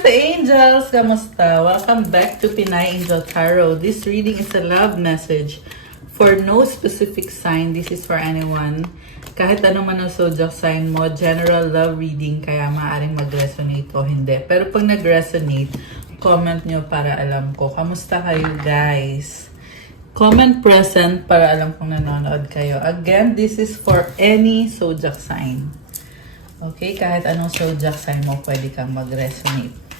Ate Angels! Kamusta? Welcome back to Pinay Angel Tarot. This reading is a love message for no specific sign. This is for anyone. Kahit anong man ang zodiac sign mo, general love reading, kaya maaaring mag-resonate o hindi. Pero pag nag-resonate, comment nyo para alam ko. Kamusta kayo, guys? Comment present para alam kung nanonood kayo. Again, this is for any zodiac sign. Okay, kahit anong zodiac sign mo, pwede kang mag-resonate.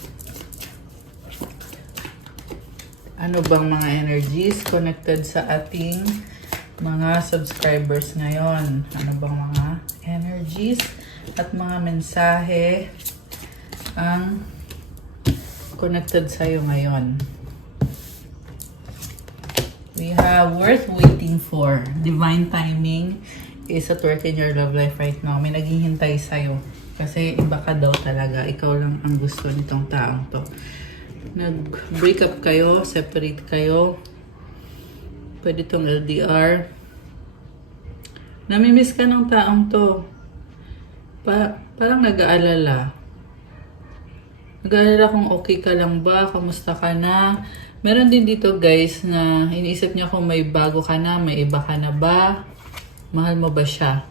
Ano bang mga energies connected sa ating mga subscribers ngayon? Ano bang mga energies at mga mensahe ang connected sa'yo ngayon? We have worth waiting for. Divine timing is at work in your love life right now. May naghihintay sa'yo. Kasi iba ka daw talaga. Ikaw lang ang gusto nitong taong to. Nag-break up kayo, separate kayo. Pwede tong LDR. Namimiss ka ng taong to. Parang nag-aalala. Nag-aalala kung okay ka lang ba, kamusta ka na. Meron din dito guys na iniisip niya kung may bago ka na, may iba ka na ba. Mahal mo ba siya?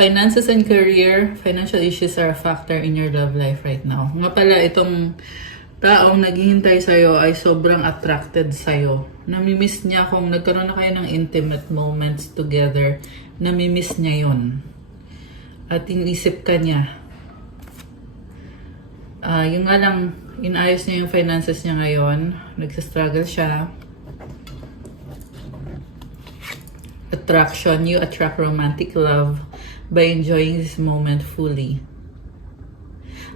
Finances and career, financial issues are a factor in your love life right now. Nga pala, itong taong naghihintay sa'yo ay sobrang attracted sa'yo. Namimiss niya kung nagkaroon na kayo ng intimate moments together. Namimiss niya yun. At inisip ka niya. Yung nga lang, inayos niya yung finances niya ngayon. Nagsastruggle siya. Attraction, you attract romantic love by enjoying this moment fully.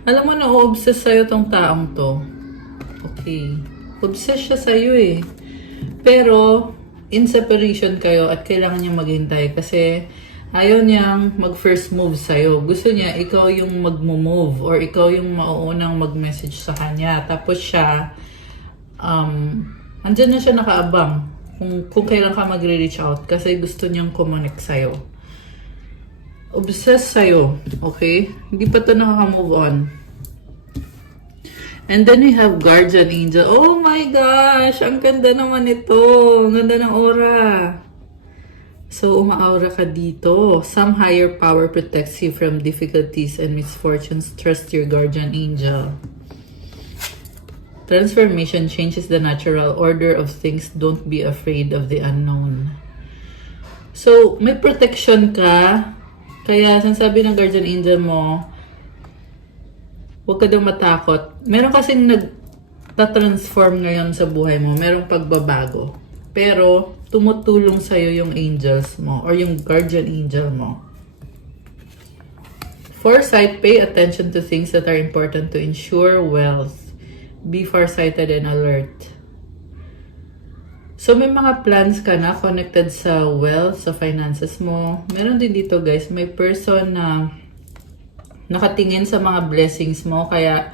Alam mo na, obsessed sa'yo tong taong to. Okay. Obsessed siya sa'yo eh. Pero, in separation kayo at kailangan niya maghintay kasi ayaw niyang mag-first move sa'yo. Gusto niya, ikaw yung mag-move or ikaw yung mauunang mag-message sa kanya. Tapos siya, andyan na siya nakaabang. Kung kailan ka magre-reach out kasi gusto niyang connect sa'yo. Obsessed sa'yo, okay? Hindi pa ito nakaka-move on. And then we have Guardian Angel. Oh my gosh! Ang ganda naman ito. Ang ganda ng aura. So, uma-aura ka dito. Some higher power protects you from difficulties and misfortunes. Trust your Guardian Angel. Transformation changes the natural order of things. Don't be afraid of the unknown. So, may protection ka. Kaya, sinasabi ng Guardian Angel mo, huwag ka daw matakot. Meron kasing nagtatransform ngayon sa buhay mo. Merong pagbabago. Pero, tumutulong sa'yo yung angels mo or yung Guardian Angel mo. Foresight, pay attention to things that are important to ensure wealth. Be farsighted and alert. So, may mga plans ka na connected sa wealth, sa finances mo. Meron din dito guys, may person na nakatingin sa mga blessings mo. Kaya,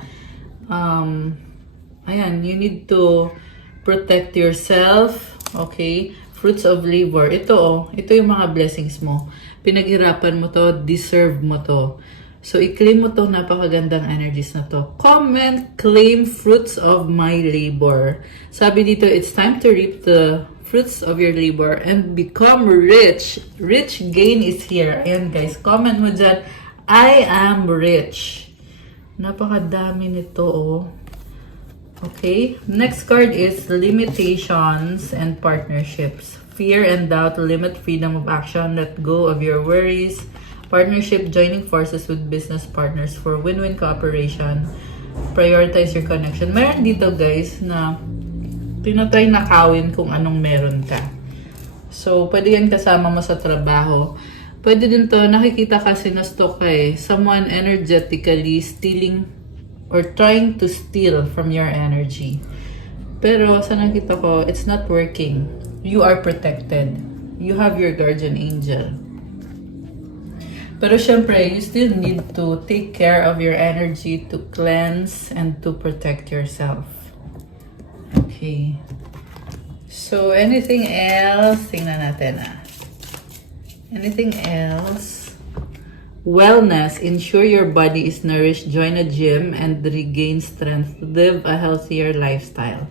ayan, you need to protect yourself. Okay? Fruits of labor. Ito yung mga blessings mo. Pinaghirapan mo to, deserve mo to. So, i-claim mo to napakagandang energies na to. Comment, claim fruits of my labor. Sabi dito, it's time to reap the fruits of your labor and become rich. Rich gain is here. Ayan guys, comment mo dyan, I am rich. Napakadami nito oh. Okay, next card is limitations and partnerships. Fear and doubt limit freedom of action. Let go of your worries. Partnership, joining forces with business partners for win-win cooperation. Prioritize your connection. Meron dito guys na tinatry nakawin kung anong meron ka. So, pwede yan kasama mo sa trabaho. Pwede din to, nakikita kasi na stalk ka eh. Someone energetically stealing or trying to steal from your energy. Pero sa nakita ko, it's not working. You are protected. You have your guardian angel. Pero syempre, you still need to take care of your energy to cleanse and to protect yourself. Okay. So, anything else? Tingnan natin ah. Anything else? wellness, ensure your body is nourished, join a gym, and regain strength to live a healthier lifestyle.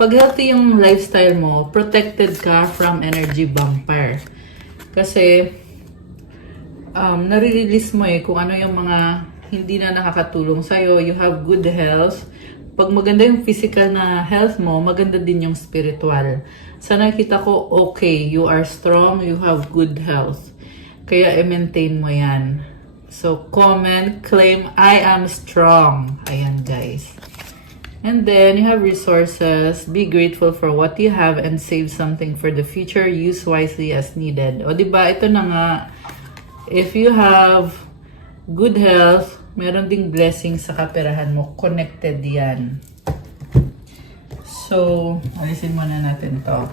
Pag healthy yung lifestyle mo, protected ka from energy vampire. Kasi, nare-release mo kung ano yung mga hindi na nakakatulong sa'yo. You have good health. Pag maganda yung physical na health mo, maganda din yung spiritual. Sa nakita ko, okay, you are strong, you have good health. Kaya i-maintain mo yan. So, comment, claim, I am strong. Ayan, guys. And then, you have resources. Be grateful for what you have and save something for the future. Use wisely as needed. O, diba? Ito na nga. If you have good health, meron ding blessings sa kaperahan mo. Connected yan. So, alisin muna natin to.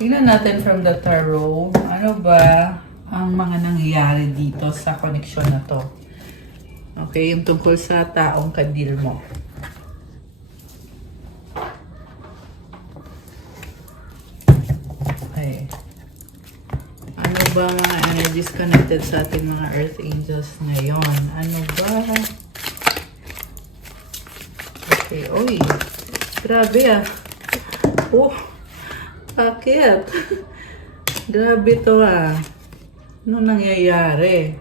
Tingnan natin from the tarot. Ano ba ang mga nangyayari dito sa connection na to? Okay, yung tungkol sa taong kadil mo. Okay. Ano ba mga energies connected sa ating mga earth angels ngayon? Ano ba? Okay, oy. Grabe ah. Oh, bakit? Grabe to ah. Ano nangyayari?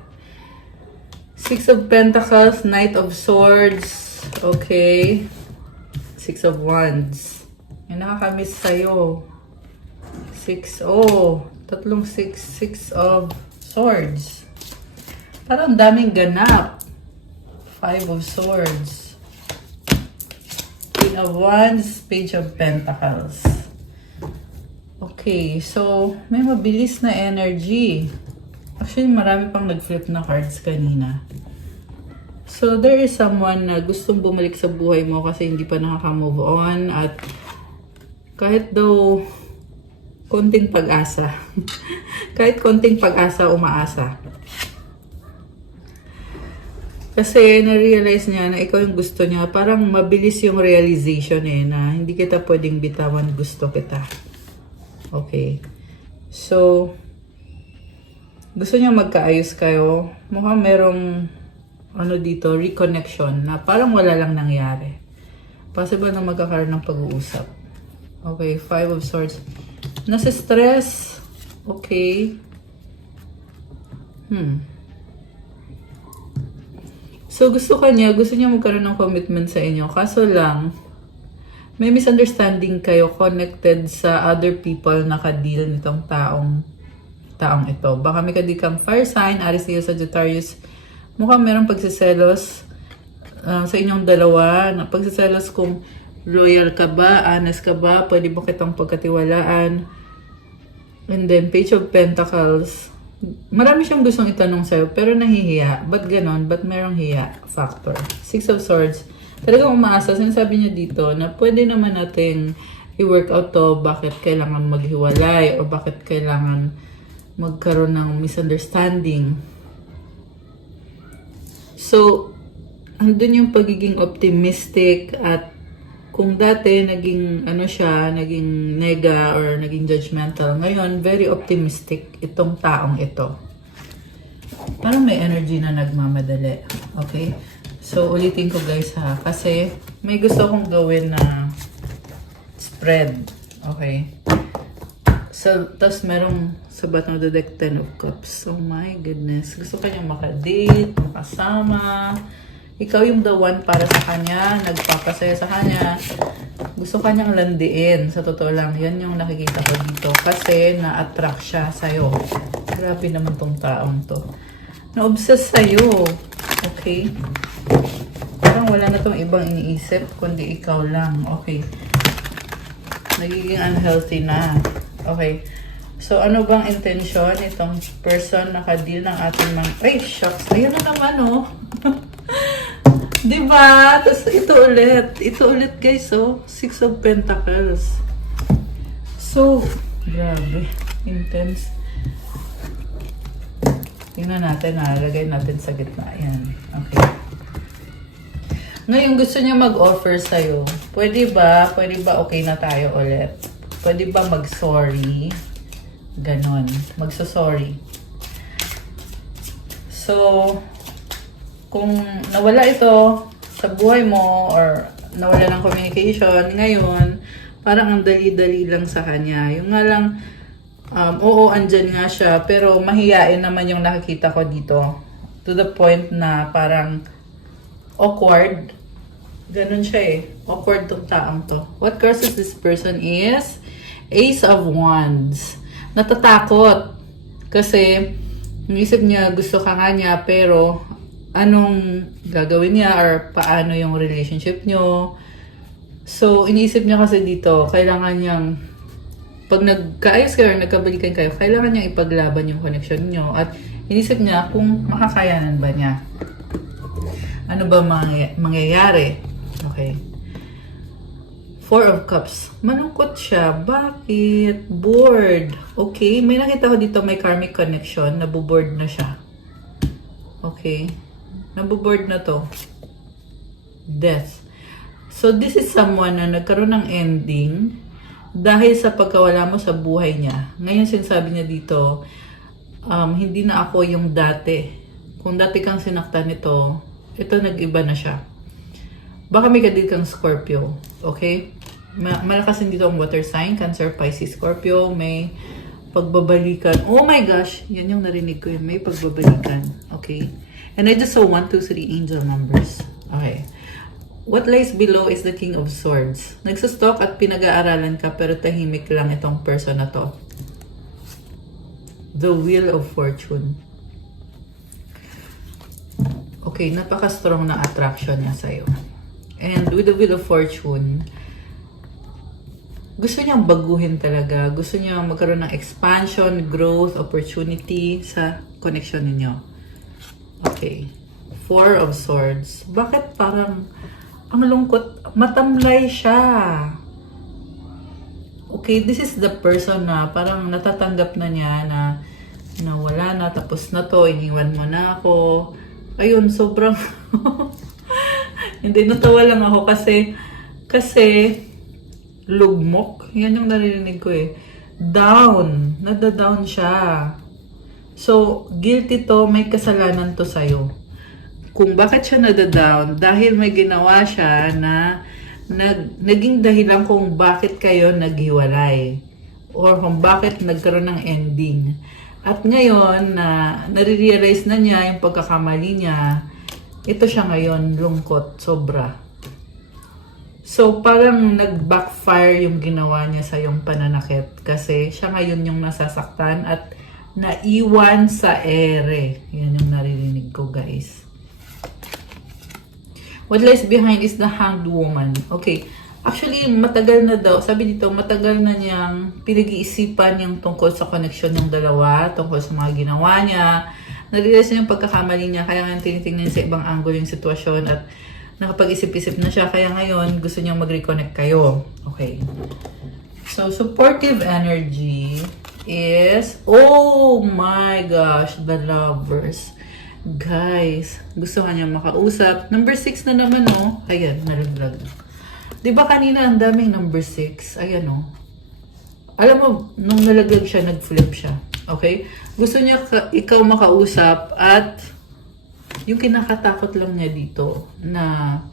Six of Pentacles, Knight of Swords. Okay. Six of Wands. May nakakamiss sa'yo. Tatlong six of Swords. Parang daming ganap. Five of Swords. Queen of Wands, Page of Pentacles. Okay, so may mabilis na energy. Actually, marami pang nag-flip na cards kanina. So, there is someone na gustong bumalik sa buhay mo kasi hindi pa nakaka-move on at kahit daw konting pag-asa. Kahit konting pag-asa, umaasa. Kasi na-realize niya na ikaw yung gusto niya. Parang mabilis yung realization na hindi kita pwedeng bitawan, gusto kita. Okay. So, gusto niya magkaayos kayo. Mukhang merong dito, reconnection na parang wala lang nangyari. Possible na magkakaroon ng pag-uusap. Okay, Five of Swords. Nasa stress. Okay. So, gusto niya magkaroon ng commitment sa inyo. Kaso lang, may misunderstanding kayo connected sa other people na ka-deal nitong taong ito. Baka may kadikang fire sign, Aries, Leo, Sagittarius. Mukhang merong pagsiselos sa inyong dalawa. Pagsiselos kung loyal ka ba, honest ka ba, pwede ba kitang pagkatiwalaan. And then, Page of Pentacles. Marami siyang gustong itanong sa'yo, pero nahihiya. Ba't ganon? Ba't merong hiya factor? Six of Swords. Talagang umaasa. Sinasabi niya dito na pwede naman nating i-work out to bakit kailangan maghiwalay o bakit kailangan magkaroon ng misunderstanding. So, andun yung pagiging optimistic at kung dati naging naging nega or naging judgmental, ngayon very optimistic itong taong ito. Parang may energy na nagmamadali. Okay? So, ulitin ko guys ha, kasi may gusto kong gawin na spread. Okay? So, tapos merong sabat ng Deck 10 of Cups. Oh my goodness. Gusto kanyang makadate, makasama. Ikaw yung the one para sa kanya, nagpapasaya sa kanya. Gusto kanyang landiin. Sa totoo lang, yan yung nakikita ko dito. Kasi na-attract siya sa'yo. Grabe naman tong taong to. Na-obsess sa'yo. Okay? Parang wala na tong ibang iniisip, kundi ikaw lang. Okay. Nagiging unhealthy na. Okay. So, ano bang intention itong person naka-deal ng ating mga... Ay, shucks. Ayan na naman, oh. Diba? Tapos, ito ulit, guys, oh. Six of Pentacles. So, grabe. Intense. Tingnan natin, lagay natin sa gitna. Ayan. Okay. Ngayon, gusto niya mag-offer sa'yo. Pwede ba okay na tayo ulit? Pwede ba mag-sorry? Ganon. Magso-sorry. So, kung nawala ito sa buhay mo or nawala ng communication, ngayon, parang ang dali-dali lang sa kanya. Yung nga lang, oo, andyan nga siya, pero mahiyain naman yung nakikita ko dito. To the point na parang awkward. Ganun siya eh. Awkward tong taong to. What causes this person is Ace of Wands. Natatakot. Kasi, inisip niya, gusto ka nga niya, pero anong gagawin niya or paano yung relationship niyo. So, iniisip niya kasi dito, kailangan niyang pag nagkaayos kayo or nagkabalikan kayo, kailangan niyang ipaglaban yung connection niyo. At inisip niya kung makakayanan ba niya. Ano ba mangyayari? Okay. Four of Cups. Malungkot siya. Bakit? Bored. Okay. May nakita ko dito may karmic connection. Nabuboard na siya. Okay. Nabuboard na to. Death. So, this is someone na nagkaroon ng ending dahil sa pagkawala mo sa buhay niya. Ngayon, sinasabi niya dito, hindi na ako yung dati. Kung dati kang sinaktan nito, ito nag-iba na siya. Baka may kadil kang Scorpio. Okay? Malakas din dito ang water sign, Cancer, Pisces, Scorpio. May pagbabalikan. Oh my gosh! Yan yung narinig ko yun. May pagbabalikan. Okay? And I just saw 1, 2, 3 angel numbers. Okay. What lies below is the King of Swords. Nagsustalk at pinag-aaralan ka pero tahimik lang itong person na to. The Wheel of Fortune. Okay, napaka-strong na attraction niya sa'yo. And with the Wheel of Fortune, gusto niyang baguhin talaga. Gusto niya magkaroon ng expansion, growth, opportunity sa connection ninyo. Okay. Four of Swords. Bakit parang ang lungkot? Matamlay siya. Okay, this is the person na parang natatanggap na niya na wala na, tapos na to, iniwan mo na ako. Ayun, sobrang hindi, natawa lang ako kasi lugmok. Yan yung narinig ko eh. Down. Nada-down siya. So, guilty to, may kasalanan to sa'yo. Kung bakit siya nada-down, dahil may ginawa siya na naging dahilan kung bakit kayo naghiwalay. Or kung bakit nagkaroon ng ending. At ngayon, nare-realize na niya yung pagkakamali niya, ito siya ngayon, lungkot, sobra. So, parang nag-backfire yung ginawa niya sa yung pananakit. Kasi siya ngayon yung nasasaktan at naiwan sa ere. Yan yung naririnig ko, guys. What lies behind is the Hanged Woman. Okay. Actually, matagal na daw, sabi dito, matagal na niyang pinag-iisipan yung tungkol sa connection ng dalawa, tungkol sa mga ginawa niya. Narealize niya yung pagkakamali niya, kaya nga tinitingnan niya sa ibang angle yung sitwasyon at nakapag-isip-isip na siya, kaya ngayon gusto niyang mag-reconnect kayo. Okay. So, supportive energy is, oh my gosh, the Lovers. Guys, gusto ka niya makausap. Number 6 na naman, oh. Ayan, nalaglag. Diba kanina ang daming number 6? Ayan, oh. Alam mo, nung nalaglag siya, nag-flip siya. Okay? Gusto niya ikaw makausap at yung kinakatakot lang niya dito na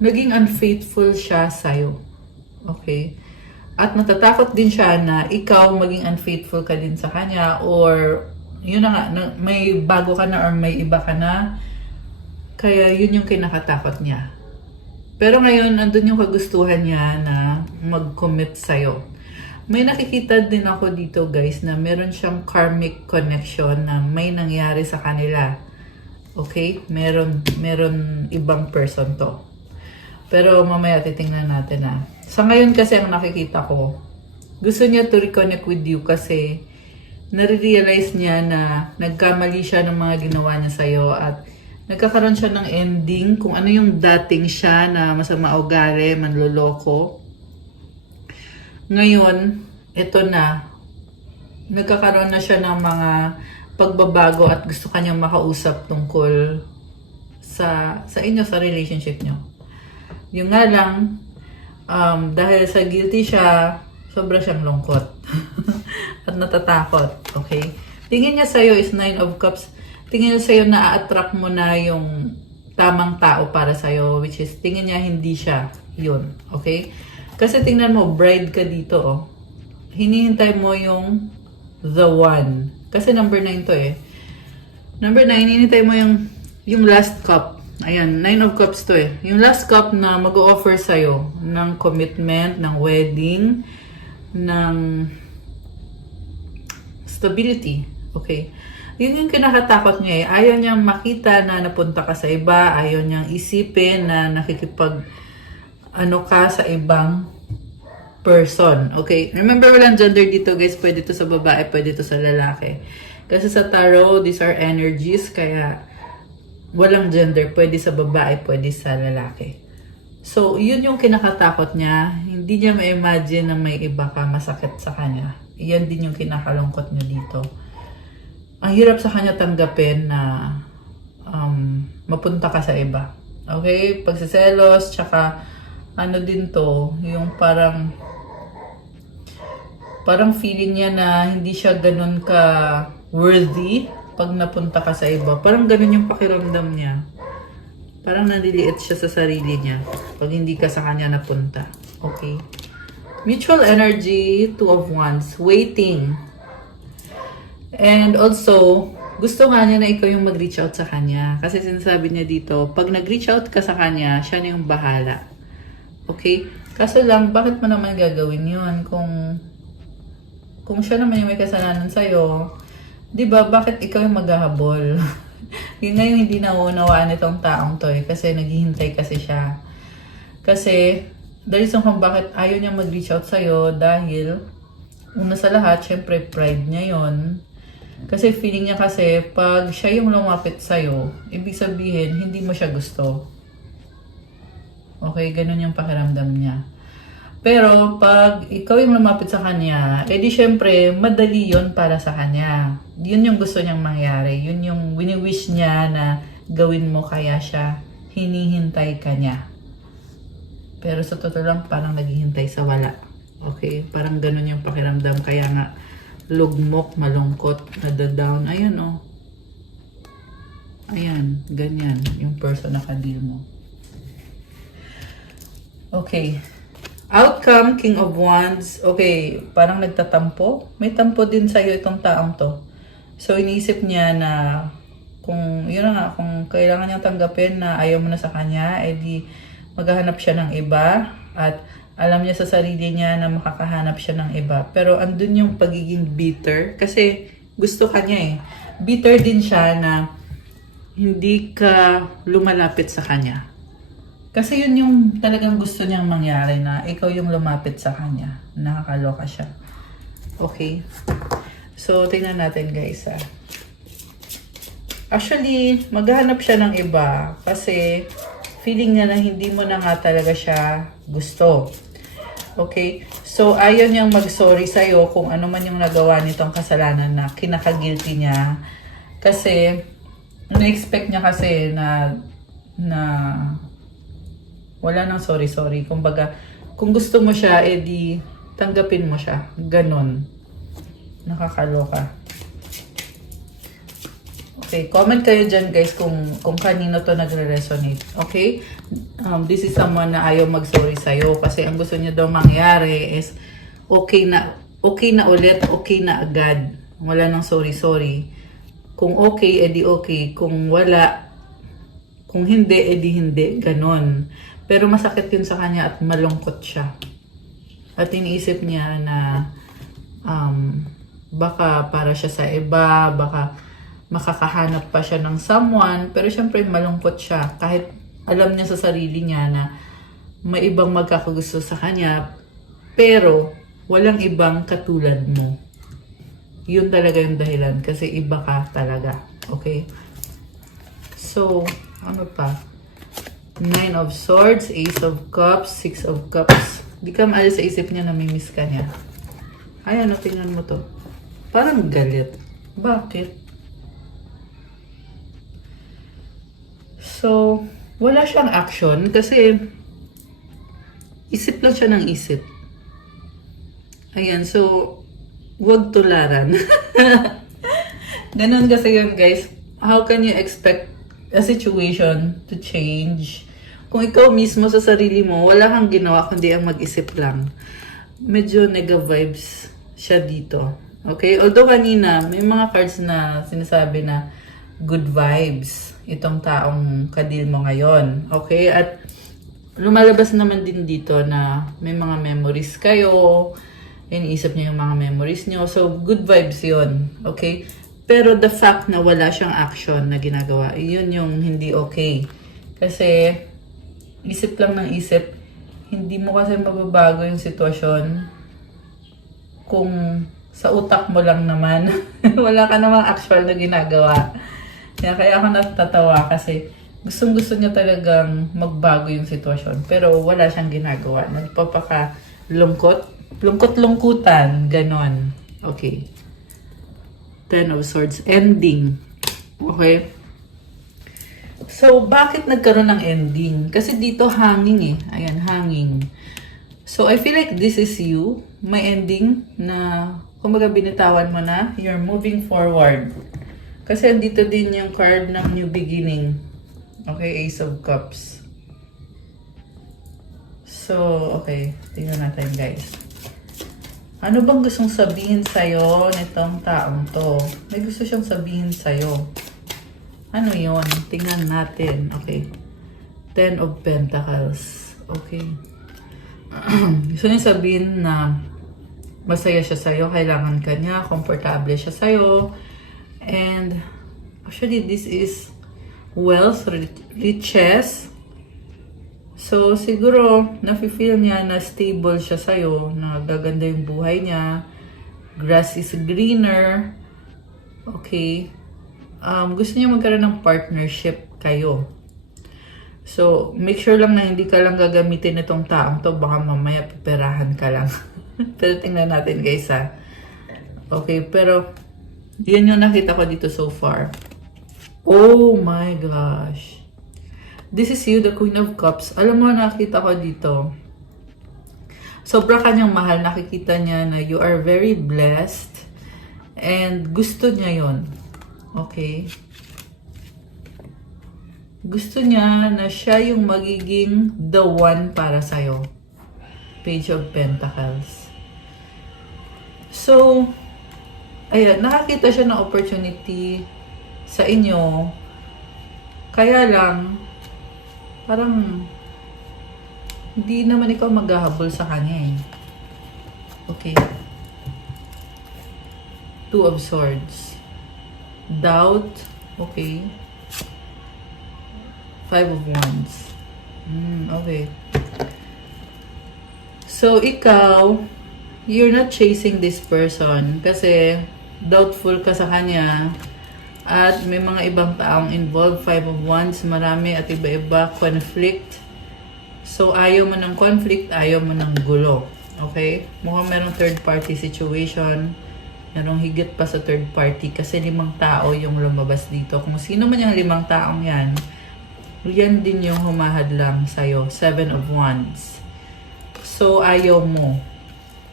naging unfaithful siya sa'yo. Okay? At natatakot din siya na ikaw maging unfaithful ka din sa kanya or yun na nga, may bago ka na or may iba ka na. Kaya yun yung kinakatakot niya. Pero ngayon, andun yung kagustuhan niya na mag-commit sa'yo. May nakikita din ako dito, guys, na meron siyang karmic connection na may nangyari sa kanila. Okay? Meron ibang person to. Pero mamaya titingnan natin na. Sa ngayon kasi ang nakikita ko, gusto niya to reconnect with you kasi nare-realize niya na nagkamali siya ng mga ginawa niya sa'yo at nagkakaroon siya ng ending kung ano yung dating siya na masama ugali, manloloko. Ngayon, ito na. Nagkakaroon na siya ng mga pagbabago at gusto kanyang makausap tungkol sa inyo, sa relationship nyo. Yung nga lang, dahil sa guilty siya, sobra siyang lungkot. At natatakot. Okay? Tingin niya sa'yo is 9 of Cups. tingin niya sa'yo na attract mo na yung tamang tao para sa'yo, which is tingin niya hindi siya yun. Okay? Kasi tingnan mo, bride ka dito, oh. Hinihintay mo yung the one. Kasi number 9 to eh. Number 9, hinihintay mo yung last cup. Ayan, 9 of cups to eh. Yung last cup na mag-o-offer sa'yo ng commitment, ng wedding, ng stability. Okay? Yun yung kinakatakot niya eh. Ayaw niyang makita na napunta ka sa iba. Ayaw niyang isipin na nakikipag ka sa ibang person. Okay? Remember, walang gender dito guys. Pwede to sa babae, pwede to sa lalaki. Kasi sa tarot, these are energies. Kaya walang gender. Pwede sa babae, pwede sa lalaki. So, yun yung kinakatakot niya. Hindi niya ma-imagine na may iba ka masakit sa kanya. Yan din yung kinakalungkot niya dito. Ang hirap sa kanya tanggapin na mapunta ka sa iba. Okay? Pagsiselos, tsaka ano din to, yung parang feeling niya na hindi siya ganun ka worthy pag napunta ka sa iba. Parang ganun yung pakiramdam niya. Parang naliliit siya sa sarili niya pag hindi ka sa kanya napunta. Okay? Mutual energy, 2 of Wands, waiting. And also, gusto nga niya na ikaw yung mag-reach out sa kanya. Kasi sinasabi niya dito, pag nag-reach out ka sa kanya, siya na yung bahala. Okay? Kaso lang, bakit mo naman gagawin yun? Kung siya naman yung may kasalanan sa'yo, di ba, bakit ikaw yung maghahabol? Yun nga yung hindi nauunawaan itong taong to eh. Kasi naghihintay kasi siya. Kasi, the reason kung bakit ayaw niya mag-reach out sa'yo, dahil, una sa lahat, syempre, pride niya yon. Kasi feeling niya kasi, pag siya yung lumapit sa'yo, ibig sabihin, hindi mo siya gusto. Okay, ganun yung pakiramdam niya. Pero, pag ikaw yung lumapit sa kanya, edi syempre, madali yon para sa kanya. Yun yung gusto niyang mangyari. Yun yung wini-wish niya na gawin mo, kaya siya hinihintay ka niya. Pero sa totoo lang, parang naghihintay sa wala. Okay? Parang ganun yung pakiramdam. Kaya nga, lugmok, malungkot, nadadown. Ayan, oh. Ayan, ganyan. Yung person na ka-deal mo. Okay. Outcome, King of Wands. Okay, parang nagtatampo. May tampo din sa'yo itong taong to. So, iniisip niya na kung, yun na nga, kung kailangan niyang tanggapin na ayaw mo na sa kanya, edi maghahanap siya ng iba at alam niya sa sarili niya na makakahanap siya ng iba. Pero andun yung pagiging bitter kasi gusto ka niya eh. Bitter din siya na hindi ka lumalapit sa kanya. Kasi yun yung talagang gusto niyang mangyari na ikaw yung lumapit sa kanya. Nakakaloka siya. Okay? So, tingnan natin guys ah. Actually, maghahanap siya ng iba kasi feeling niya na hindi mo na nga talaga siya gusto. Okay? So, ayaw niyang mag-sorry sa'yo kung ano man yung nagawa nitong kasalanan na kinaka-guilty niya. Kasi, na-expect niya kasi na wala nang sorry. Kumbaga, kung gusto mo siya, edi tanggapin mo siya. Ganon. Nakakaloka. Okay, comment kayo dyan guys kung kanino to nagre-resonate. Okay? This is someone na ayaw mag-sorry sa'yo kasi ang gusto niya daw mangyari is okay na ulit, okay na agad. Wala nang sorry. Kung okay, edi okay. Kung wala, kung hindi, edi hindi. Ganon. Pero masakit yun sa kanya at malungkot siya. At iniisip niya na baka para siya sa iba, baka makakahanap pa siya ng someone, pero syempre malungkot siya kahit alam niya sa sarili niya na may ibang magkakagusto sa kanya, pero walang ibang katulad mo. Yun talaga yung dahilan kasi iba ka talaga. Okay? So, ano pa? 9 of Swords, Ace of Cups, 6 of Cups. Di ka maalis sa isip niya na may miss ka niya. Ay, ano, tingnan mo to. Parang galit. Bakit? So, wala siyang action kasi isip lang siya ng isip. Ayan, so, huwag tularan. Ganun kasi yun, guys. how can you expect a situation to change kung ikaw mismo sa sarili mo, wala kang ginawa kundi ang mag-isip lang. Medyo negative vibes siya dito. Okay? Although kanina, may mga cards na sinasabi na good vibes itong taong kadil mo ngayon. Okay? At lumalabas naman din dito na may mga memories kayo, iniisip niyo yung mga memories niyo. So, good vibes yon. Okay? Pero the fact na wala siyang action na ginagawa, yun yung hindi okay. Kasi, isip lang ng isip, hindi mo kasi mababago yung sitwasyon kung sa utak mo lang naman. Wala ka namang actual na ginagawa. Kaya ako natatawa kasi gustong-gusto niya talagang magbago yung sitwasyon. Pero wala siyang ginagawa. Nagpapaka lungkot-lungkutan. Ganon. Okay. Ten of Swords. Ending. Okay. So, bakit nagkaroon ng ending? Kasi dito hanging eh. Ayan, hanging. So, I feel like this is you. May ending na, kumbaga binitawan mo na, you're moving forward. Kasi dito din yung card ng new beginning. Okay, Ace of Cups. So, okay. Tingnan natin, guys. Ano bang gustong sabihin sa'yo nitong taong to? May gusto siyang sabihin sa'yo. Ano yon? Tingnan natin. Okay. Ten of Pentacles. Okay. Gusto niya sabihin na masaya siya sa'yo, kailangan ka niya, komportable siya sa'yo. And actually, this is wealth, riches. So, siguro, nafe-feel niya na stable siya sa'yo, na gaganda yung buhay niya. Grass is greener. Okay. Gusto niya magkaroon ng partnership kayo. So, make sure lang na hindi ka lang gagamitin itong taong to. Baka mamaya piperahan ka lang. Pero tingnan natin guys ha. Okay, pero yun yung nakita ko dito so far. Oh my gosh. This is you, the Queen of Cups. Alam mo, nakita ko dito. Sobra kanyang mahal. Nakikita niya na you are very blessed. And gusto niya yon. Okay. Gusto niya na siya yung magiging the one para sa'yo. Page of Pentacles. So, ayan, nakakita siya ng opportunity sa inyo. Kaya lang, parang hindi naman ikaw maghahabol sa kanya eh. Okay. Two of Swords. Doubt. Okay. Five of Wands. Okay. So, ikaw, you're not chasing this person kasi doubtful ka sa kanya at may mga ibang taong involved. Five of Wands, marami at iba-iba. Conflict. So, ayaw mo ng conflict, ayaw mo ng gulo. Okay? Mukhang merong third party situation. Merong higit pa sa third party kasi 5 tao yung lumabas dito. Kung sino man yung 5 taong yan, yan din yung humahadlang sa'yo. Seven of Wands. So, ayaw mo.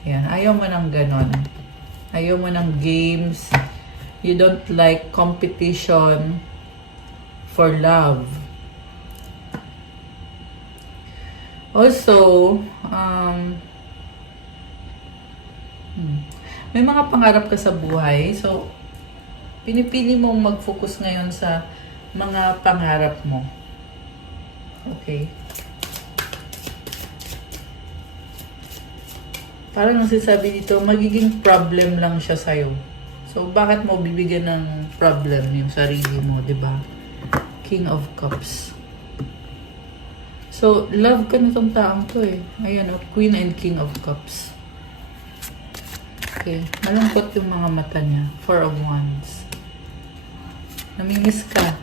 Yan. Ayaw mo ng ganon. Ayaw mo ng games. You don't like competition for love. Also, may mga pangarap ka sa buhay. So, pinipili mong mag-focus ngayon sa mga pangarap mo. Okay. Parang nasasabi dito, magiging problem lang siya sa'yo. So, bakit mo bibigyan ng problem yung sarili mo, di ba? King of Cups. So, love ka na tong taong to eh. Ayan, Queen and King of Cups. Okay. Malungkot yung mga mata niya. Four of Wands. Namimiss ka.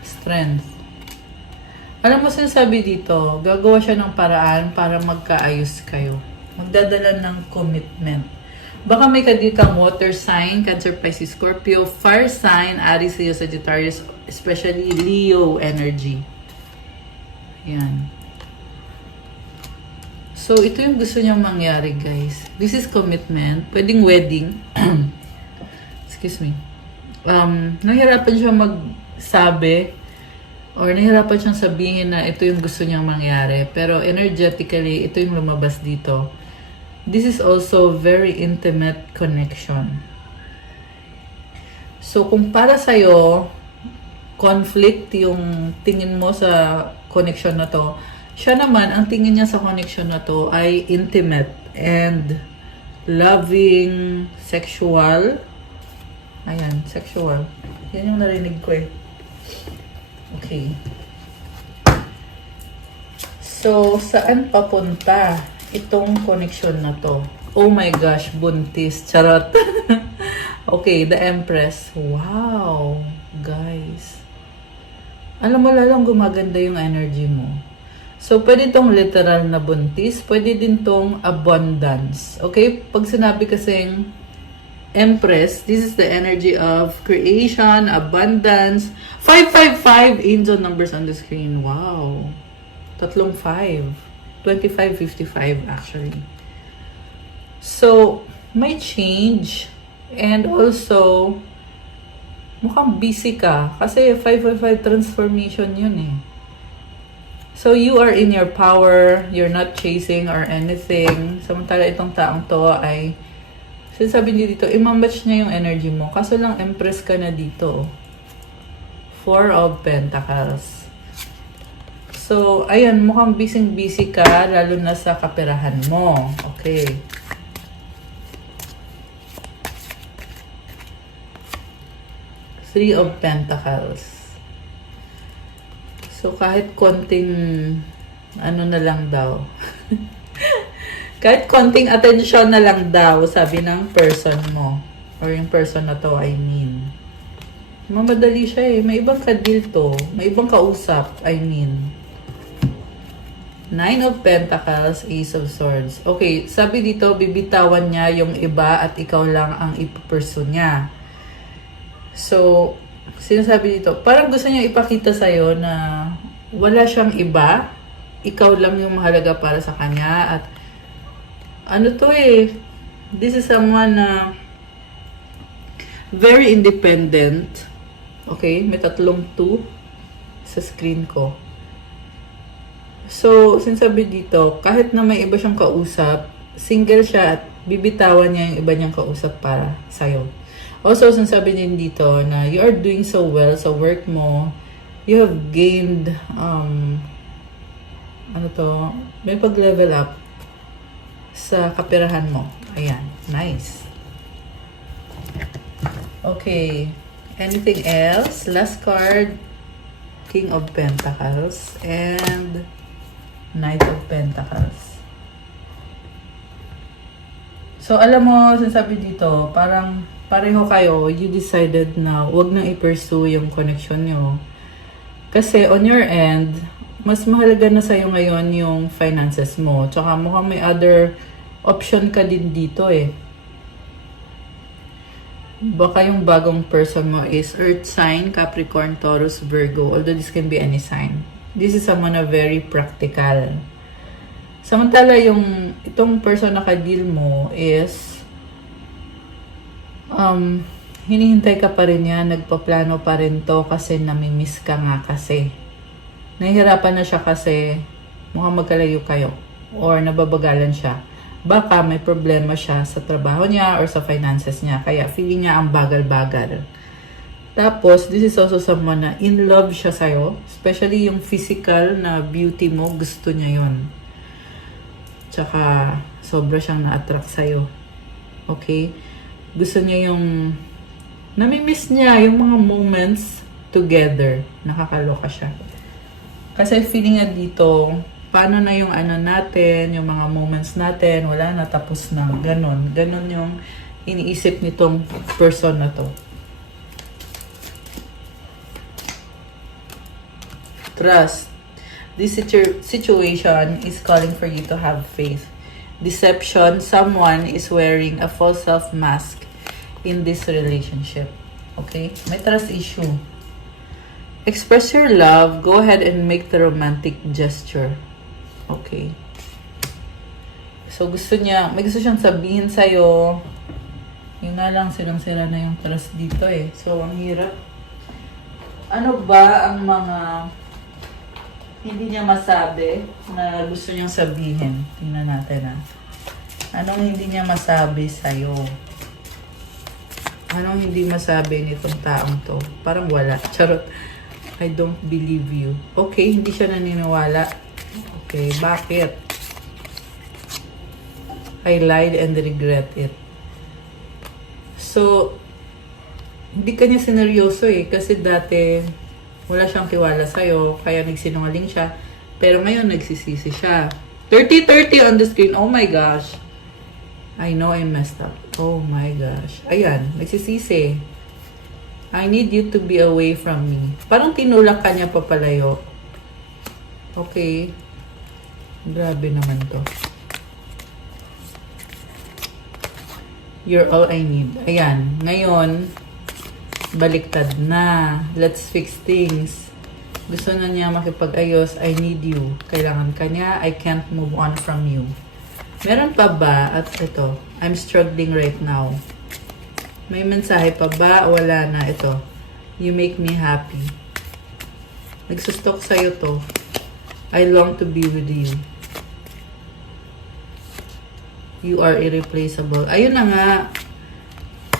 Strength. Alam mo, sinasabi dito, gagawa siya ng paraan para magkaayos kayo. Magdadala ng commitment. Baka may kadil kang water sign, Cancer, Pisces, Scorpio, fire sign, Aries, Leo, Sagittarius, especially Leo energy. Yan. So, ito yung gusto niyang mangyari, guys. This is commitment. Pwedeng wedding. Excuse me. nahirapan siya magsabi or nahirapan siyang sabihin na ito yung gusto niyang mangyari. Pero energetically, ito yung lumabas dito. This is also very intimate connection. So, kung para sa'yo, conflict yung tingin mo sa connection na to, siya naman, ang tingin niya sa connection na to ay intimate and loving, sexual. Ayan, sexual. Yan yung narinig ko eh. Okay. So, saan papunta itong connection na to? Oh my gosh, buntis. Charot. Okay, the Empress. Wow, guys. Alam mo, lalang gumaganda yung energy mo. So, pwede itong literal na buntis. Pwede din itong abundance. Okay? Pag sinabi kasing Empress, this is the energy of creation, abundance. 555 angel numbers on the screen. Wow. Tatlong 5. 2555 actually. So, may change. And also, mukhang busy ka. Kasi 555 transformation yun eh. So, you are in your power. You're not chasing or anything. Samantala itong taong to ay sinasabi niyo dito, imamatch niya yung energy mo. Kaso lang, Empress ka na dito. 4 of Pentacles. So, ayan, mukhang busy ka, lalo na sa kaperahan mo. Okay. Three of Pentacles. So, kahit konting, ano na lang daw. Kahit konting atensyon na lang daw, sabi ng person mo. Or yung person na to, I mean. Mamadali siya eh. May ibang ka-deal to. May ibang kausap, I mean. 9 of Pentacles, Ace of Swords. Okay, sabi dito, bibitawan niya yung iba at ikaw lang ang ipupursue niya. So, sinasabi dito, parang gusto niya ipakita sa'yo na wala siyang iba. Ikaw lang yung mahalaga para sa kanya at ano to eh, this is someone na very independent. Okay, may tatlong 2 sa screen ko. So, sinasabi dito, kahit na may iba siyang kausap, single siya at bibitawan niya yung iba niyang kausap para sa'yo. Also, sinasabi din dito na you are doing so well sa work mo. You have gained, may pag-level up sa kaperahan mo. Ayan. Nice. Okay. Anything else? Last card. King of Pentacles. And Knight of Pentacles. So, alam mo, sinasabi dito, parang pareho kayo, you decided na wag nang i-pursue yung connection nyo. Kasi on your end, mas mahalaga na sa'yo ngayon yung finances mo. Tsaka mukhang may other option ka din dito eh. Baka yung bagong person mo is Earth sign, Capricorn, Taurus, Virgo. Although this can be any sign. This is someone na very practical. Samantala yung itong person na ka-deal mo is hinihintay ka pa rin niya, nagpaplano pa rin to kasi namimiss ka nga kasi. Nahihirapan na siya kasi mukhang magkalayo kayo or nababagalan siya. Baka may problema siya sa trabaho niya or sa finances niya. Kaya feeling niya ang bagal-bagal. Tapos, this is also someone na in love siya sa'yo. Especially yung physical na beauty mo, gusto niya yon. Tsaka, sobra siyang na-attract sa'yo. Okay? Gusto niya yung namimiss niya yung mga moments together. Nakakaloka siya. Kasi feeling niya dito, paano na yung ano natin, yung mga moments natin, wala na, tapos na, ganon. Ganon yung iniisip nitong person na to. Trust. This situation is calling for you to have faith. Deception, someone is wearing a false self mask in this relationship. Okay? May trust issue. Express your love. Go ahead and make the romantic gesture. Okay. So, may gusto siyang sabihin sa'yo. Yun na lang, silang-sira na yung trust dito eh. So, ang hirap. Ano ba ang mga hindi niya masabi na gusto niyang sabihin? Tingnan natin ah. Anong hindi niya masabi sa'yo? Anong hindi masabi nitong taong to? Parang wala. Charot. I don't believe you. Okay, hindi siya naniniwala. Okay, bakit? I lied and regret it. So, hindi kanya sineryoso eh. Kasi dati, wala siyang tiwala sa'yo. Kaya nagsinungaling siya. Pero ngayon, nagsisisi siya. 30-30 on the screen. Oh my gosh. I know I messed up. Oh my gosh. Ayan, nagsisisi. I need you to be away from me. Parang tinulak ka niya papalayo. Okay. Grabe naman to. You're all I need. Ayan. Ngayon, baliktad na. Let's fix things. Gusto na niya makipag-ayos. I need you. Kailangan ka niya. I can't move on from you. Meron pa ba? At ito. I'm struggling right now. May mensahe pa ba? Wala na. Ito. You make me happy. Nagsustok sa'yo to. I long to be with you. You are irreplaceable. Ayun na nga.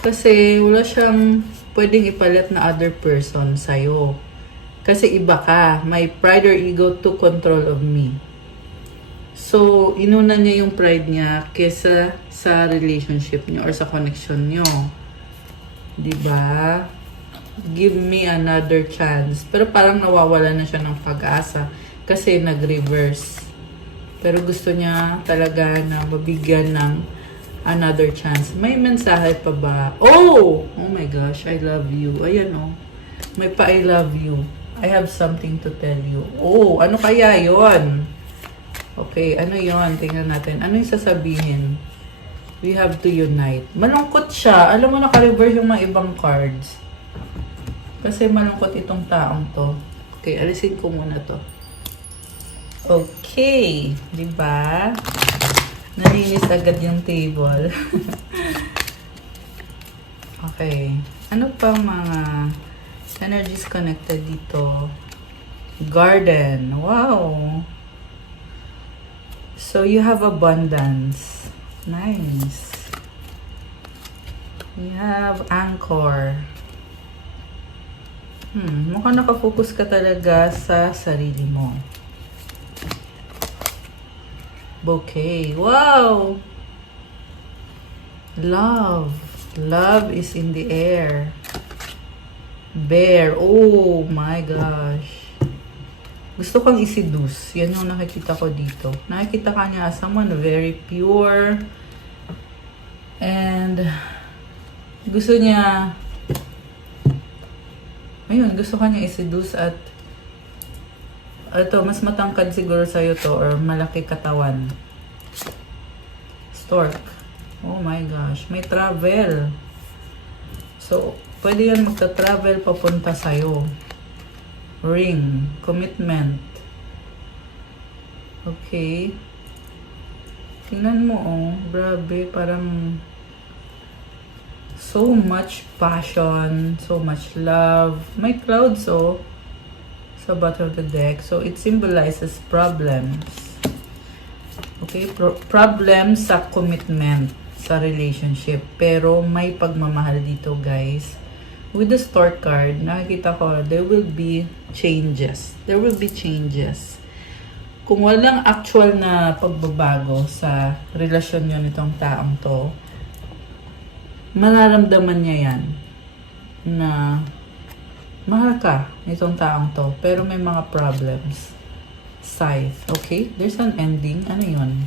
Kasi wala siyang pwedeng ipalit na other person sa'yo. Kasi iba ka. My pride or ego took control of me. So, inuna niya yung pride niya kesa sa relationship niyo or sa connection niyo. Diba? Give me another chance. Pero parang nawawala na siya ng pag-asa kasi nag-reverse. Pero gusto niya talaga na mabigyan ng another chance. May mensahe pa ba? Oh! Oh my gosh, I love you. Ayan oh. May pa I love you. I have something to tell you. Oh, ano kaya yon? Okay, ano yon? Tingnan natin. Ano yung sasabihin? We have to unite. Malungkot siya. Alam mo, naka-reverse yung mga ibang cards. Kasi malungkot itong taong to. Okay, alisin ko muna to. Okay. Diba? Nalinis agad yung table. Okay. Ano pa mga energies connected dito? Garden. Wow. So, you have abundance. Nice. You have anchor. Mukhang nakafocus ka talaga sa sarili mo. Bouquet. Wow! Love. Love is in the air. Bear. Oh my gosh. Gusto kang isidus. Yan yung nakikita ko dito. Nakikita ka niya as someone very pure. And gusto niya ayun, gusto ka niya isidus at ito, mas matangkad siguro sa'yo to or malaki katawan. Stork. Oh my gosh. May travel. So, pwede yan magta-travel papunta sa'yo. Ring. Commitment. Okay. Tingnan mo, oh. Grabe, parang so much passion, so much love. May clouds, oh. Sa bottom of the deck. So, it symbolizes problems. Okay? Problems sa commitment, sa relationship. Pero, may pagmamahal dito, guys. With the Stork card, nakikita ko, there will be changes. There will be changes. Kung walang actual na pagbabago sa relasyon nyo nitong taong to, mararamdaman niya yan na mahal ka nitong taong to, pero may mga problems. Scythe. Okay? There's an ending. Ano yun?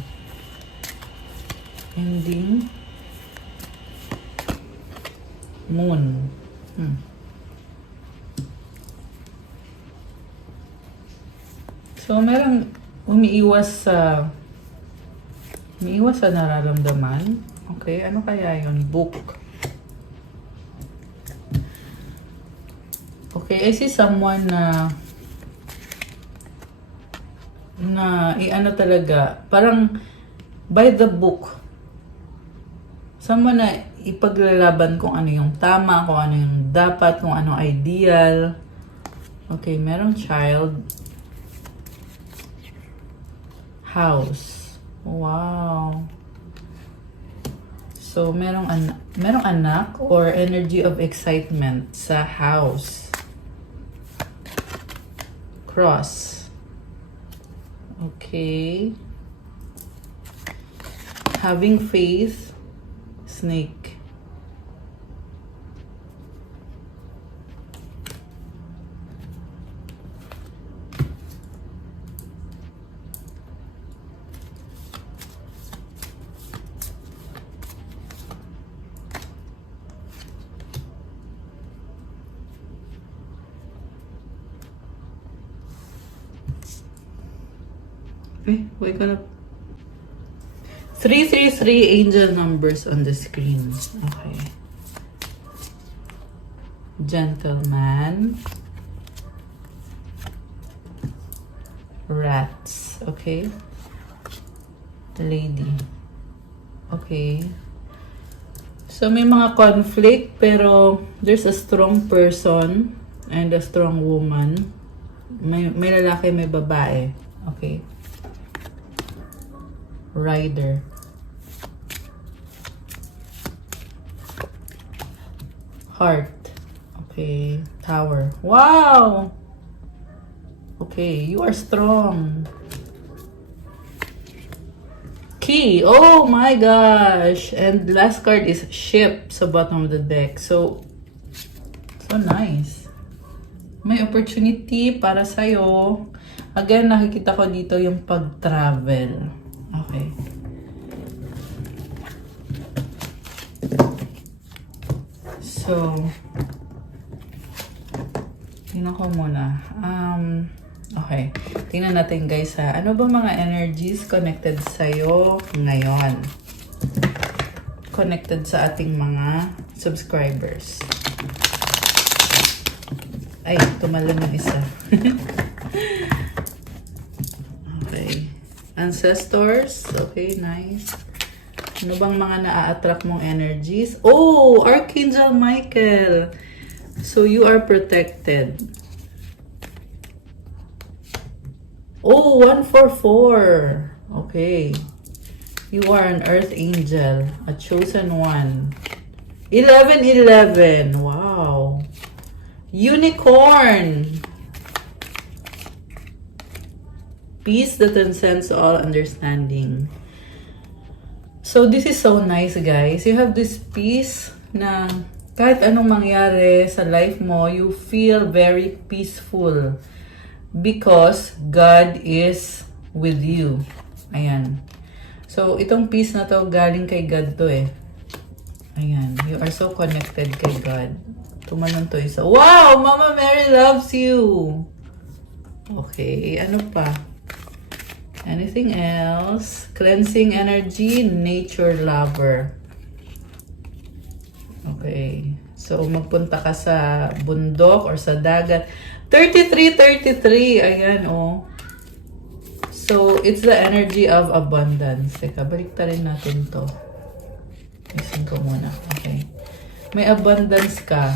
Ending. Moon. So, merong umiiwas sa nararamdaman. Okay? Ano kaya yun? Book. Okay, I see someone na i-ano talaga, parang by the book. Someone na ipaglalaban kung ano yung tama, kung ano yung dapat, kung ano ideal. Okay, merong child. House. Wow. So, merong anak or energy of excitement sa house. Cross. Okay. Having faith. Snake. Wake up. 333 angel numbers on the screen. Okay. Gentleman. Rats. Okay. Lady. Okay. So, may mga conflict, pero there's a strong person and a strong woman. May lalaki, may babae. Okay. Rider. Heart. Okay. Tower. Wow! Okay, you are strong. Key. Oh my gosh! And last card is ship sa bottom of the deck. So nice. May opportunity para sa'yo. Again, nakikita ko dito yung pag-travel. Okay. So, tingnan ko muna. Okay. Tingnan natin guys ha. Ano ba mga energies connected sa'yo ngayon? Connected sa ating mga subscribers. Ay, tumalon yung isa. Okay. Ancestors. Okay, nice. Ano bang mga na-attract mong energies? Oh, Archangel Michael. So, you are protected. Oh, 144. Okay. You are an earth angel. A chosen one. 1111. Wow. Unicorn. Peace that transcends all understanding. So, this is so nice, guys. You have this peace na kahit anong mangyari sa life mo, you feel very peaceful because God is with you. Ayan. So, itong peace na to, galing kay God to eh. Ayan. You are so connected kay God. Tumalon to isa. Wow! Mama Mary loves you! Okay. Ano pa? Anything else? Cleansing energy, nature lover. Okay. So, magpunta ka sa bundok or sa dagat. 33. Ayan, oh. So, it's the energy of abundance. Teka, baliktarin natin to. Isin ko muna. Okay. May abundance ka.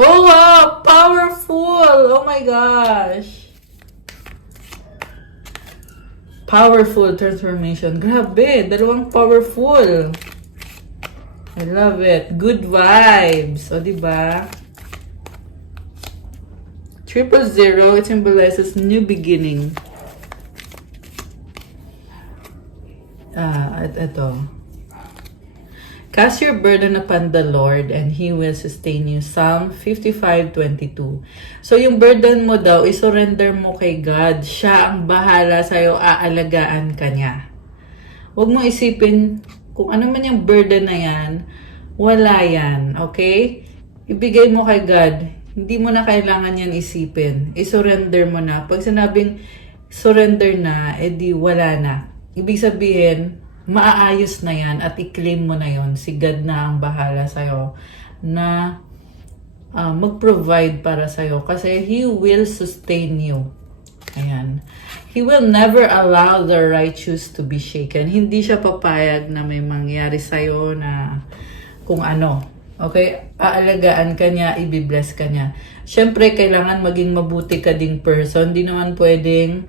Oh, wow! Powerful! Oh my gosh! Powerful transformation. Grabe! Dalawang powerful. I love it. Good vibes. O, diba? 000, it symbolizes new beginning. Ito. Cast your burden upon the Lord and He will sustain you. Psalm 55:22. So, yung burden mo daw, isurrender mo kay God. Siya ang bahala sa'yo, aalagaan ka niya. Huwag mo isipin kung ano man yung burden na yan, wala yan. Okay? Ibigay mo kay God. Hindi mo na kailangan yan isipin. Isurrender mo na. Pag sinabing surrender na, edi wala na. Ibig sabihin, maaayos na yan at i-claim mo na yon. Si God na ang bahala sa'yo na mag-provide para sa'yo kasi He will sustain you. Ayan. He will never allow the righteous to be shaken. Hindi siya papayag na may mangyari sa'yo na kung ano. Okay? Aalagaan ka niya, ibibless ka niya. Siyempre, kailangan maging mabuti ka ding person. Hindi naman pwedeng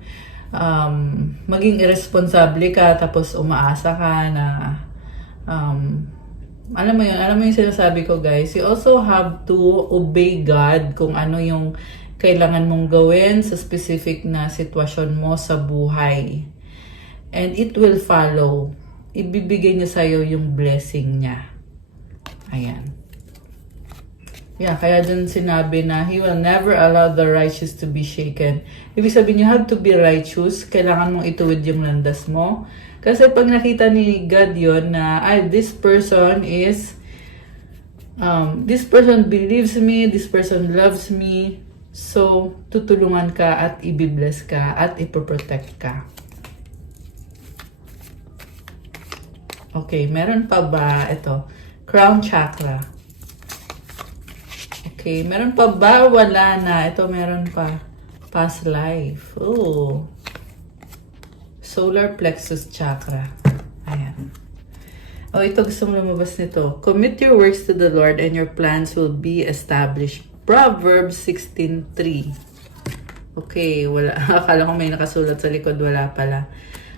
maging irresponsible ka tapos umaasa ka na alam mo yung sinasabi ko, guys. You also have to obey God kung ano yung kailangan mong gawin sa specific na sitwasyon mo sa buhay. And it will follow. Ibibigay niya sa'yo yung blessing niya. Ayan. Yeah, kaya dyan sinabi na He will never allow the righteous to be shaken. Ibig sabihin, you have to be righteous. Kailangan mong ituwid yung landas mo. Kasi pag nakita ni God yun na, this person is, this person believes me, this person loves me, so tutulungan ka at ibibless ka at ipoprotect ka. Okay, meron pa ba? Ito, crown chakra. Okay, meron pa ba? Wala na. Ito, meron pa. Past life. Oh. Solar plexus chakra. Ayan. Oh, ito gusto mo lumabas nito. Commit your works to the Lord and your plans will be established. Proverbs 16:3. Okay, wala. Akala ko may nakasulat sa likod. Wala pala.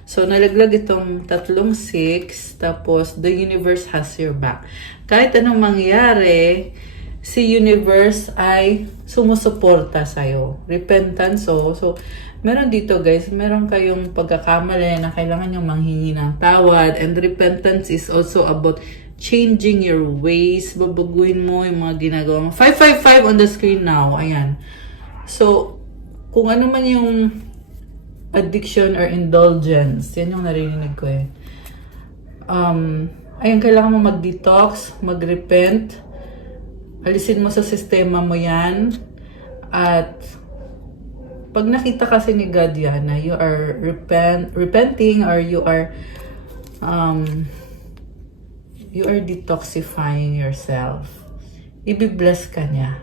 So, nalaglag itong 3-6. Tapos, the universe has your back. Kahit anong mangyari, si universe ay sumusuporta sa'yo. Repentance, so meron dito, guys, meron kayong pagkakamali na kailangan nyo manghingi ng tawad. And repentance is also about changing your ways. Babaguhin mo yung mga ginagawa mo. 555 on the screen now. Ayan. So, kung ano man yung addiction or indulgence, yan yung narinig ko eh. Ayan, kailangan mo mag-detox, mag-repent. Alisin mo sa sistema mo yan. At pag nakita kasi ni God yan na you are repenting or you are detoxifying yourself, ibibless ka niya.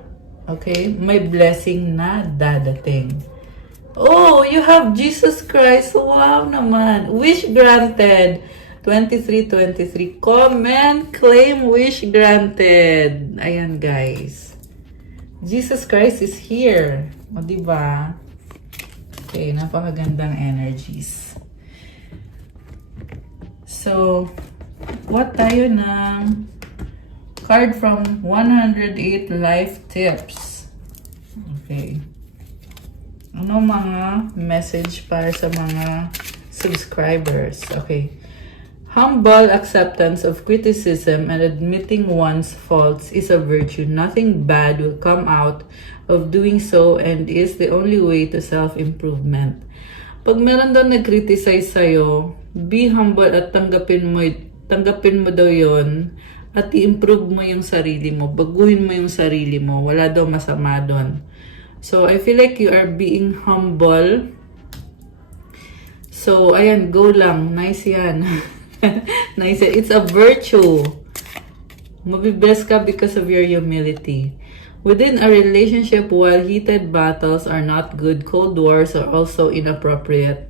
Okay? May blessing na dadating. Oh, you have Jesus Christ. Wow naman. Wish granted. 2323. Comment, claim, wish granted. Ayan, guys. Jesus Christ is here. O, diba? Okay, napakagandang energies. So, what tayo ng card from 108 life tips. Okay. Ano mga message para sa mga subscribers? Okay. Humble acceptance of criticism and admitting one's faults is a virtue. Nothing bad will come out of doing so and is the only way to self-improvement. Pag meron daw nag-criticize sa'yo, be humble at tanggapin mo daw yon at i-improve mo yung sarili mo. Baguhin mo yung sarili mo. Wala daw masama doon. So, I feel like you are being humble. So, ayan, go lang. Nice yan. Nice. It's a virtue. Mabibless ka because of your humility. Within a relationship, while heated battles are not good, cold wars are also inappropriate.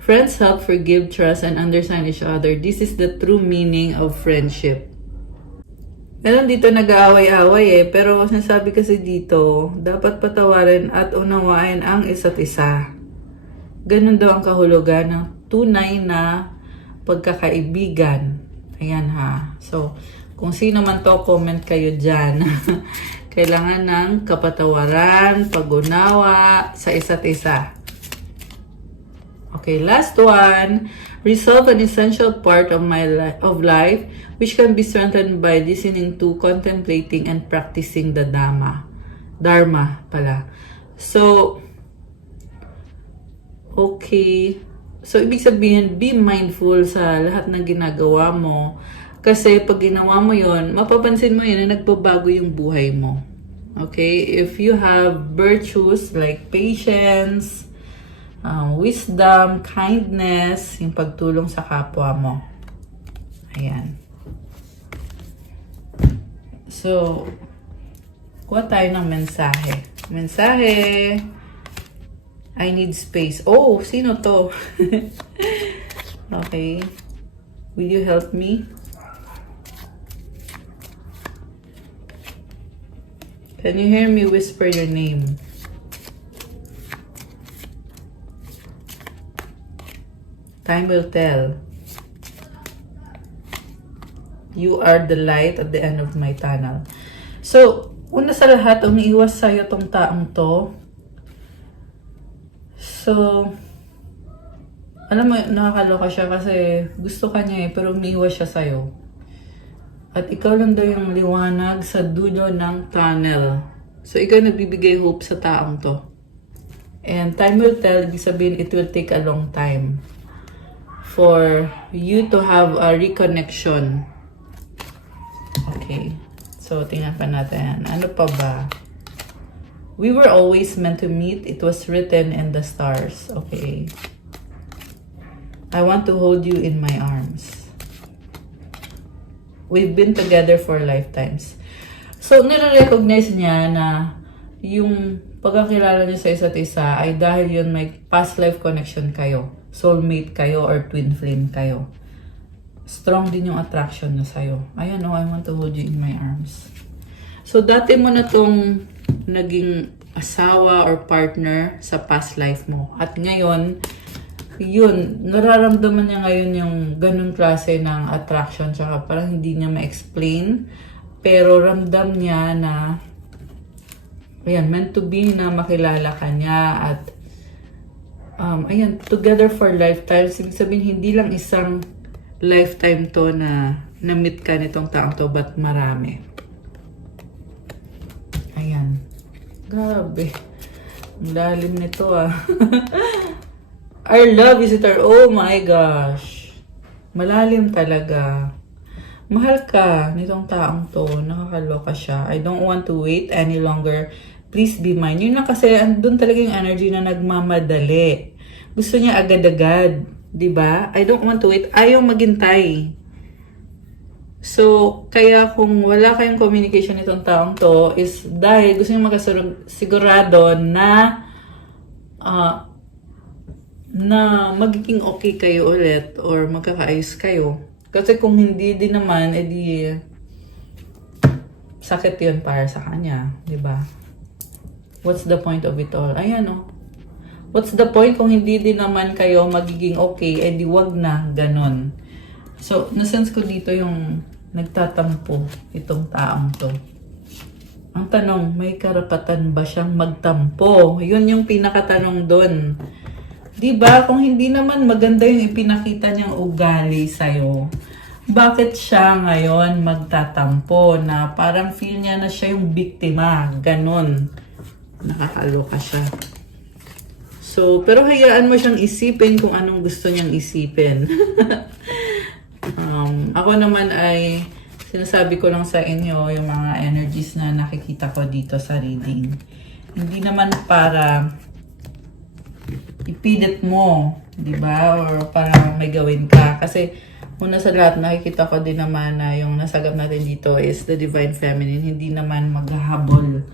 Friends help, forgive, trust, and understand each other. This is the true meaning of friendship. Meron dito nag-aaway-away pero sinasabi kasi dito, dapat patawarin at unawain ang isa't isa. Ganun daw ang kahulugan ng tunay na pagkakaibigan. Ayan ha. So, kung sino man to, comment kayo dyan. Kailangan ng kapatawaran, pag-unawa sa isa't isa. Okay, last one. Resolve an essential part of life which can be strengthened by listening to, contemplating, and practicing the Dharma pala. So, okay. So, ibig sabihin, be mindful sa lahat ng ginagawa mo. Kasi pag ginawa mo yon, mapapansin mo yun na nagbabago yung buhay mo. Okay? If you have virtues like patience, wisdom, kindness, yung pagtulong sa kapwa mo. Ayan. So, kuha tayo ng mensahe. Mensahe. I need space. Oh, sino to? Okay. Will you help me? Can you hear me whisper your name? Time will tell. You are the light at the end of my tunnel. So, una sa lahat, umiiwas sa'yo tong taong to. So, alam mo, nakakaloka siya kasi gusto ka niya pero umiiwas siya sa'yo. At ikaw lang daw yung liwanag sa dulo ng tunnel. So, ikaw nagbibigay hope sa taong to. And time will tell, ibig sabihin, it will take a long time for you to have a reconnection. Okay. So, tingnan pa natin. Ano pa ba? We were always meant to meet. It was written in the stars. Okay. I want to hold you in my arms. We've been together for lifetimes. So, nire-recognize niya na yung pagkakilala niyo sa isa't isa ay dahil yun may past life connection kayo. Soulmate kayo or twin flame kayo. Strong din yung attraction niya sa'yo. Ayan, oh, I want to hold you in my arms. So, dati mo na tong naging asawa or partner sa past life mo. At ngayon, yun, nararamdaman niya ngayon yung ganun klase ng attraction. Tsaka parang hindi niya ma-explain. Pero ramdam niya na, ayan, meant to be na makilala ka niya. At, ayan, together for lifetime. Ibig sabihin, hindi lang isang lifetime to na na-meet ka nitong taong to, but marami. Ayan. Grabe. Ang lalim nito ah. Our love is eternal. Oh my gosh. Malalim talaga. Mahal ka nitong taong to. Nakakaloka siya. I don't want to wait any longer. Please be mine. Yun na kasi, andun talaga yung energy na nagmamadali. Gusto niya agad-agad. Diba? I don't want to wait. Ayaw maghintay. So, kaya kung wala kayong communication nitong taong to, is dahil gusto niya makasigurado na na magiging okay kayo ulit or magkakaayos kayo. Kasi kung hindi din naman, edi sakit yun para sa kanya. Diba? What's the point of it all? Ayan o. What's the point kung hindi din naman kayo magiging okay, edi wag na, ganon. So, nasense ko dito yung nagtatampo itong taong to. Ang tanong, may karapatan ba siyang magtampo? Yun yung pinakatanong doon. Diba? Kung hindi naman maganda yung ipinakita niyang ugali sa'yo, bakit siya ngayon magtatampo na parang feel niya na siya yung biktima? Ganon. Nakakaloka siya. So, pero hayaan mo siyang isipin kung anong gusto niyang isipin. Ako naman ay sinasabi ko lang sa inyo yung mga energies na nakikita ko dito sa reading. Hindi naman para ipilit mo, di ba? Or para may gawin ka. Kasi una sa lahat, nakikita ko din naman na yung nasagap natin dito is the Divine Feminine. Hindi naman maghahabol.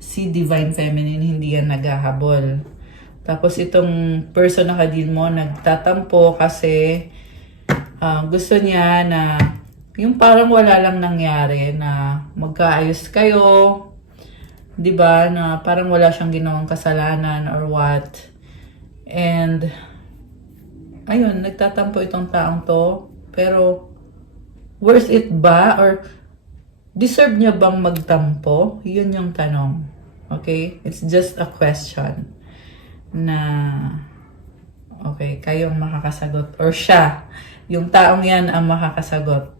Si Divine Feminine, hindi yan naghahabol. Tapos itong person na kadin mo, nagtatampo kasi gusto niya na yung parang wala lang nangyari na magkaayos kayo, 'di ba? Na parang wala siyang ginawang kasalanan or what. And ayun, nagtatampo itong taong to, pero worth it ba or deserve niya bang magtampo? 'Yun yung tanong. Okay? It's just a question na okay, kayong makakasagot or siya, yung taong yan ang makakasagot.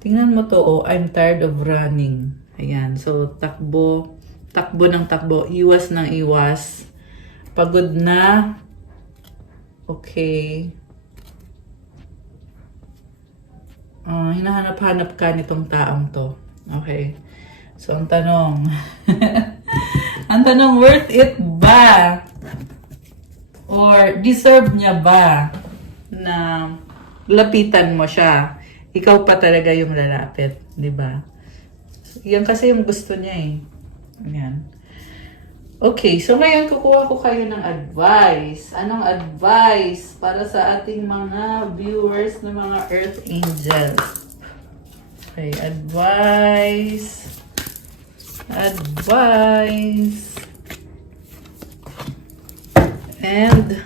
Tingnan mo to, oh, I'm tired of running. Ayan, so takbo ng takbo, iwas ng iwas, pagod na. Okay. Hinahanap-hanap ka nitong taong to. Okay. So, ang tanong, ang tanong, worth it ba? Or deserve niya ba na lapitan mo siya? Ikaw pa talaga yung lalapit, di ba? Yan kasi yung gusto niya eh. Ayan. Okay, so ngayon kukuha ko kayo ng advice. Anong advice para sa ating mga viewers na mga Earth Angels? Okay, advice. Advice. And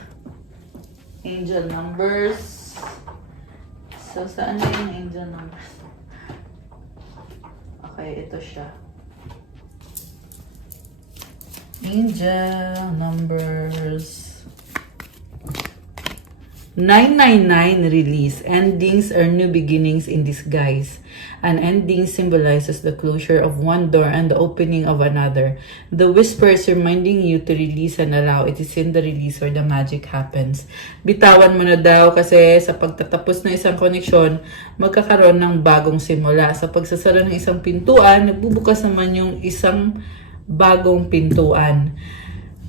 angel numbers. So, saan na yung angel numbers? Okay, ito siya. Angel numbers. 999 release. Endings are new beginnings in disguise. An ending symbolizes the closure of one door and the opening of another. The whisper is reminding you to release and allow. It is in the release where the magic happens. Bitawan mo na daw kasi sa pagtatapos ng isang koneksyon, magkakaroon ng bagong simula. Sa pagsasara ng isang pintuan, nagbubukas naman yung isang bagong pintuan.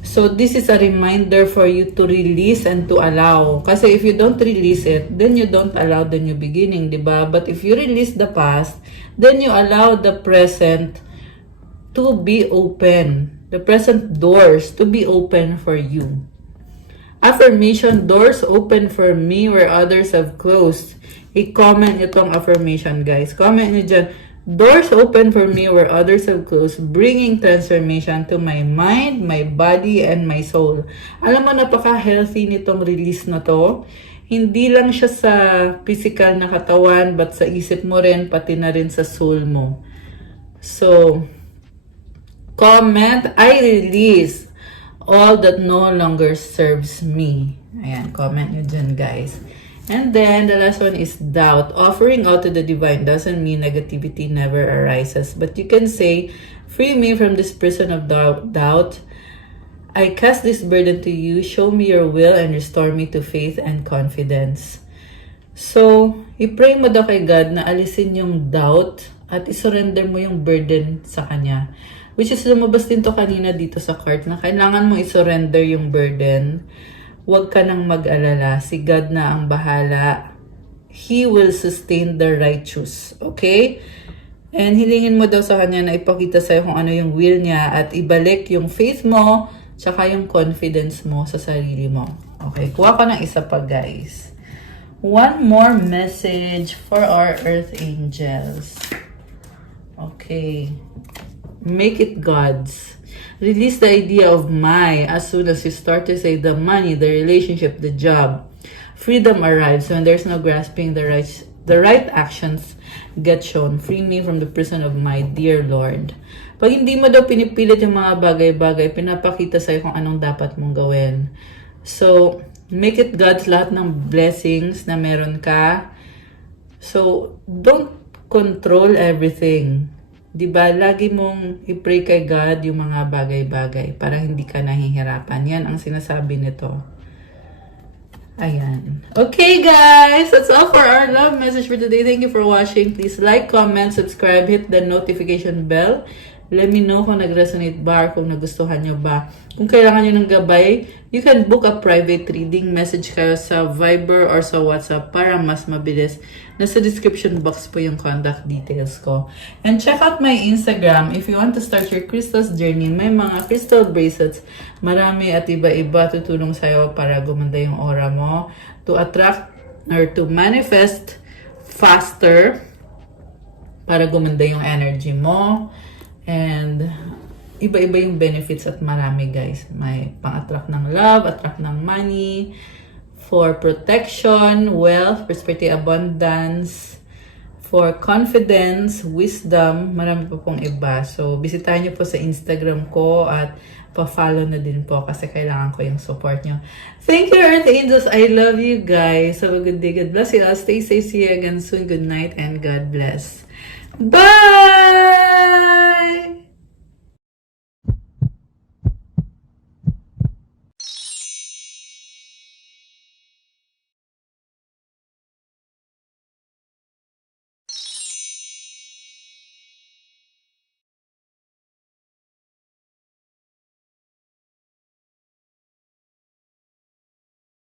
So, this is a reminder for you to release and to allow. Kasi if you don't release it, then you don't allow the new beginning, diba? But if you release the past, then you allow the present to be open. The present doors to be open for you. Affirmation, doors open for me where others have closed. I-comment itong affirmation, guys. Comment nyo dyan. Doors open for me where others have closed, bringing transformation to my mind, my body, and my soul. Alam mo, napaka-healthy nitong release na to. Hindi lang siya sa physical na katawan, but sa isip mo rin, pati na rin sa soul mo. So, comment, I release all that no longer serves me. Ayan, comment nyo dyan, guys. And then, the last one is doubt. Offering out to the divine doesn't mean negativity never arises. But you can say, free me from this prison of doubt. I cast this burden to you. Show me your will and restore me to faith and confidence. So, i-pray mo daw kay God na alisin yung doubt at isurrender mo yung burden sa Kanya. Which is lumabas din to kanina dito sa card na kailangan mo isurrender yung burden. Huwag ka nang mag-alala. Si God na ang bahala. He will sustain the righteous. Okay? And hilingin mo daw sa Kanya na ipakita sa'yo kung ano yung will niya at ibalik yung faith mo tsaka yung confidence mo sa sarili mo. Okay? Kuha ko ng isa pa, guys. One more message for our Earth Angels. Okay. Make it God's. Release the idea of my as soon as you start to say the money, the relationship, the job. Freedom arrives when there's no grasping. The right actions get shown. Free me from the prison of my dear Lord. Pag hindi mo daw pinipilit yung mga bagay-bagay, pinapakita sa'yo kung anong dapat mong gawin. So, make it God's, lahat ng blessings na meron ka. So, don't control everything. Diba, lagi mong i-pray kay God yung mga bagay-bagay para hindi ka nahihirapan. Yan ang sinasabi nito. Ayan. Okay, guys. That's all for our love message for today. Thank you for watching. Please like, comment, subscribe, hit the notification bell. Let me know kung nag-resonate ba or kung nagustuhan nyo ba. Kung kailangan nyo ng gabay, you can book a private reading. Message kayo sa Viber or sa WhatsApp para mas mabilis. Nasa description box po yung contact details ko. And check out my Instagram if you want to start your crystals journey. May mga crystal bracelets. Marami at iba-iba tutulong sa'yo para gumanda yung aura mo. To attract or to manifest faster para gumanda yung energy mo. And iba-iba yung benefits at marami, guys. May pang-attract ng love, attract ng money, for protection, wealth, prosperity, abundance, for confidence, wisdom, marami pa pong iba. So, bisitahin niyo po sa Instagram ko at pa-follow na din po kasi kailangan ko yung support niyo. Thank you, Earth Angels. I love you guys. Have a good day. God bless you all. Stay safe. See you again soon. Good night and God bless. Bye!